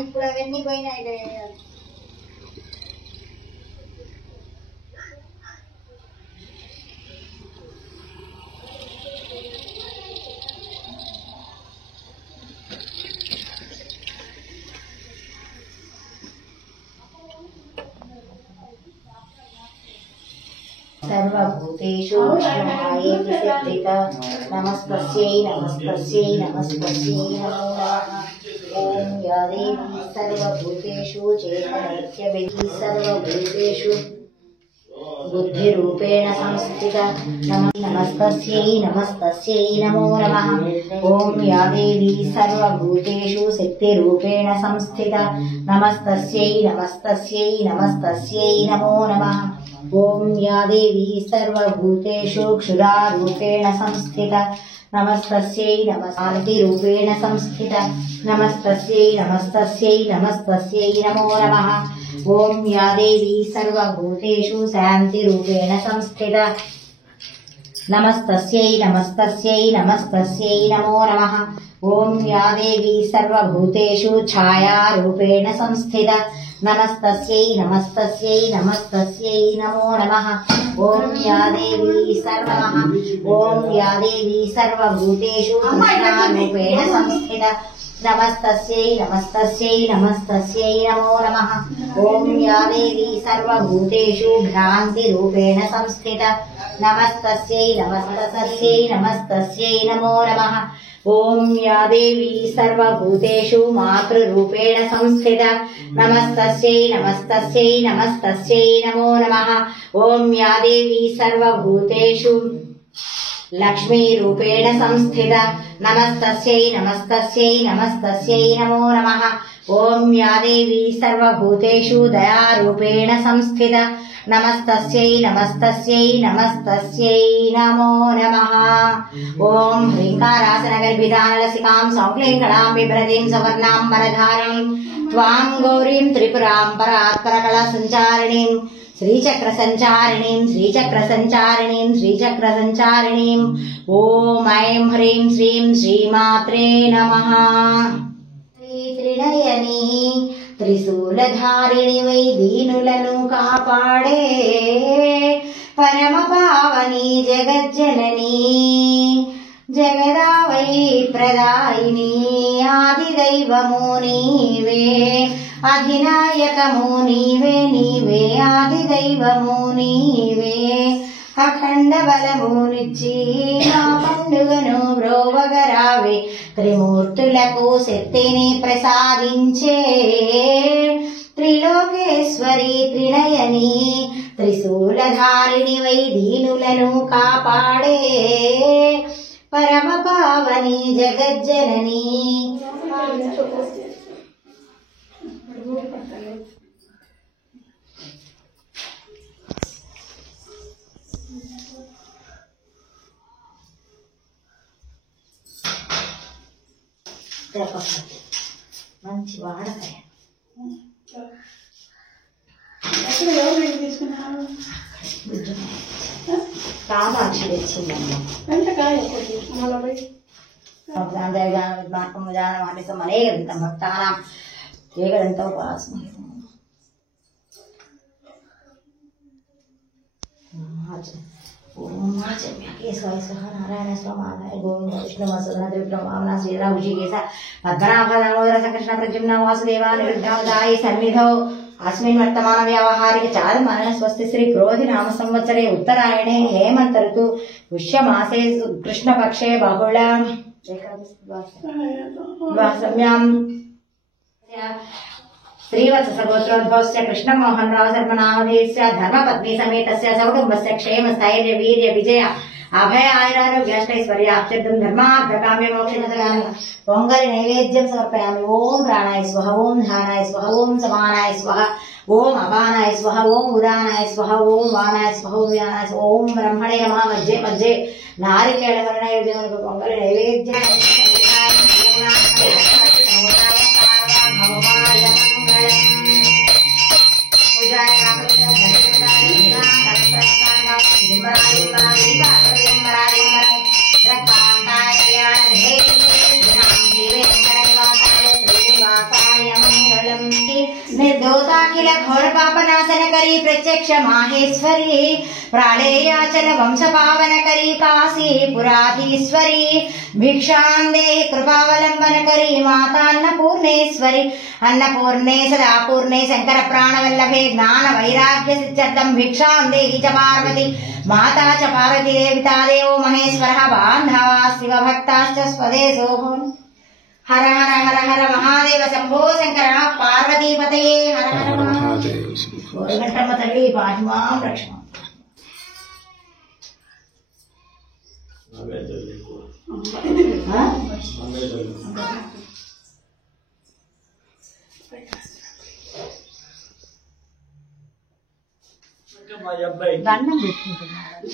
ఇప్పుడు అవన్నీ పోయినాయి. सर्वभूतेषु मायेति सिद्धिता नमस्तस्यै नमस्तस्यै नमस्तस्यै नमो नमः। ओम या देवी सर्वभूतेषु चेतनैक्यविधि सर्वभूतेषु बुद्धिरूपेण संस्थिता नमस्तस्यै नमस्तस्यै नमो नमः। ओम या देवी सर्वभूतेषु शक्तिरूपेण संस्थिता नमस्तस्यै नमस्तस्यै नमस्तस्यै नमो नमः। ओम या देवी सर्वभूतेषु क्षुधारूपेण संस्थिता नमस्तस्यै नमस्तान्तिरूपेण संस्थिता नमस्तस्यै नमस्तस्यै नमस्तस्यै नमो नमः। ओम या देवी सर्वभूतेषु शान्तिरूपेण संस्थिता नमस्तस्यै नमस्तस्यै नमस्तस्यै नमो नमः। ओम या देवी सर्वभूतेषु छायारूपेण संस्थिता नमस्तस्यै नमस्तस्यै नमस्तस्यै नमो नमः। ओम या देवी सर्वभूतेषु कृष्णारूपेण संस्थिता నమస్తస్యై నమస్తస్యై నమస్తస్యై నమో నమః. ఓం యా దేవీ సర్వభూతేషు భ్రాంతిరూపేణ సంస్థిత నమస్తస్యై నమస్తస్యై నమస్తస్యై నమో నమః. ఓం యా దేవీ సర్వభూతేషు మాతృరూపేణ సంస్థిత నమస్తస్యై నమస్తస్యై నమస్తస్యై నమో నమః. ఓం యా దేవీ సర్వభూతేషు లక్ష్మీరూపేణ సంస్థిత నమస్తస్యై నమస్తస్యై నమస్తస్యై నమో నమః. ఓం యా దేవీ సర్వభూతేషు దయారూపేణ సంస్థిత నమస్తస్యై నమస్తస్యై నమస్తస్యై నమో నమః. ఓం హ్రీంకారాసనగర్భిదానలసికాం సౌక్లేకళాం బిభ్రతీం సవర్ణాం వరధారిణీం త్వాం గౌరీం త్రిపురాం పరాత్పరకళా సంచారిణీం శ్రీచక్ర సంచారిణీం శ్రీచక్ర సంచారిణీం శ్రీచక్ర సంచారిణీం. ఓం ఐం హ్రీం శ్రీం శ్రీమాత్రే నమః. త్రినయని త్రిశూలధారిణి వై దీనులను కాపాడే పరమ పావని జగజ్జనని జగదావై ప్రదాయిని ఆదిదైవము నీవే అధినాయకము నీవే నీవే ఆదిదైవము నీవే అఖండ బలమునిచ్చి నా పండుగను బ్రోవగరావే త్రిమూర్తులకు శక్తిని ప్రసాదించే త్రిలోకేశ్వరి త్రినయని త్రిశూలధారిణి వై దీనులను కాపాడే పరమ పావని జగజ్జనని. మంచి వాడకాయ కామాక్షి తెచ్చిందమ్మా. అనేకదంతం భక్తానాం ఏకదంత ఉపాసన. ఓం కేశవాయ స్వహ నారాయణ స్వమాదాయ గోవింద విష్ణు వసుధన త్రివిక్రమ వామన శ్రీరా ఋషికేశ పద్మనాభ దామోదర సంకృష్ణ ప్రద్యుమ్న వాసుదేవ నిరుద్ధాయి సన్నిధౌ అస్మిన్ వర్తమాన వ్యావహారిక చారుమరణ స్వస్తి శ్రీ క్రోధి నామ సంవత్సరే ఉత్తరాయణే హేమంత ఋతు పుష్యమాసే కృష్ణపక్షే బహుళ సంయాం श्रीवत्सगोत्रोद्भवस्य कृष्णमोहन राव शर्मनामधेयस्य धर्मपत्नी समेतस्य सकुटुम्बस्य क्षेम स्थैर्य वीर्य विजय अभय आयुरारोग्याष्टैश्वर्य अत्यर्थं धर्मार्थकाम्य मोक्षदायिनि पोंगली नैवेद्यं समर्पयामि. ओम प्राणाय स्वः ओम ध्यानाय स्वः ओम समानाय स्वः ओम अपानाय स्वः ओम उदानाय स्वः ओम वानाय स्वः ओम व्यानाय स्वः ओम ब्रह्मणे नमः. मध्ये मध्ये नारिकेलवर्णयुक्तं पोंगली नैवेद्यं निर्दोषाखिल घोर पापनाशनकरी प्रत्यक्ष माहेश्वरी प्राणेयाचल वंश पावनकरी काशी पुराधीश्वरी भिक्षां देहि कृपावलंबनकरी माता अन्नपूर्णेश्वरी अन्नपूर्णे सदा पूर्णे शंकर प्राणवल्लभे ज्ञान वैराग्य सिद्ध्यर्थं भिक्षां देहि च पार्वती माता च पार्वती देवता देवो महेश्वरः बान्धवा शिवभक्ताश्च स्वदेशो भवन्. हर हर हर हर महादेव शंभो शंकर पार्वतीपतये हर हर महादेव. घंटम्म तल्ली पाहिमां रक्षमां. దండం పెట్టుకుంటున్నాను.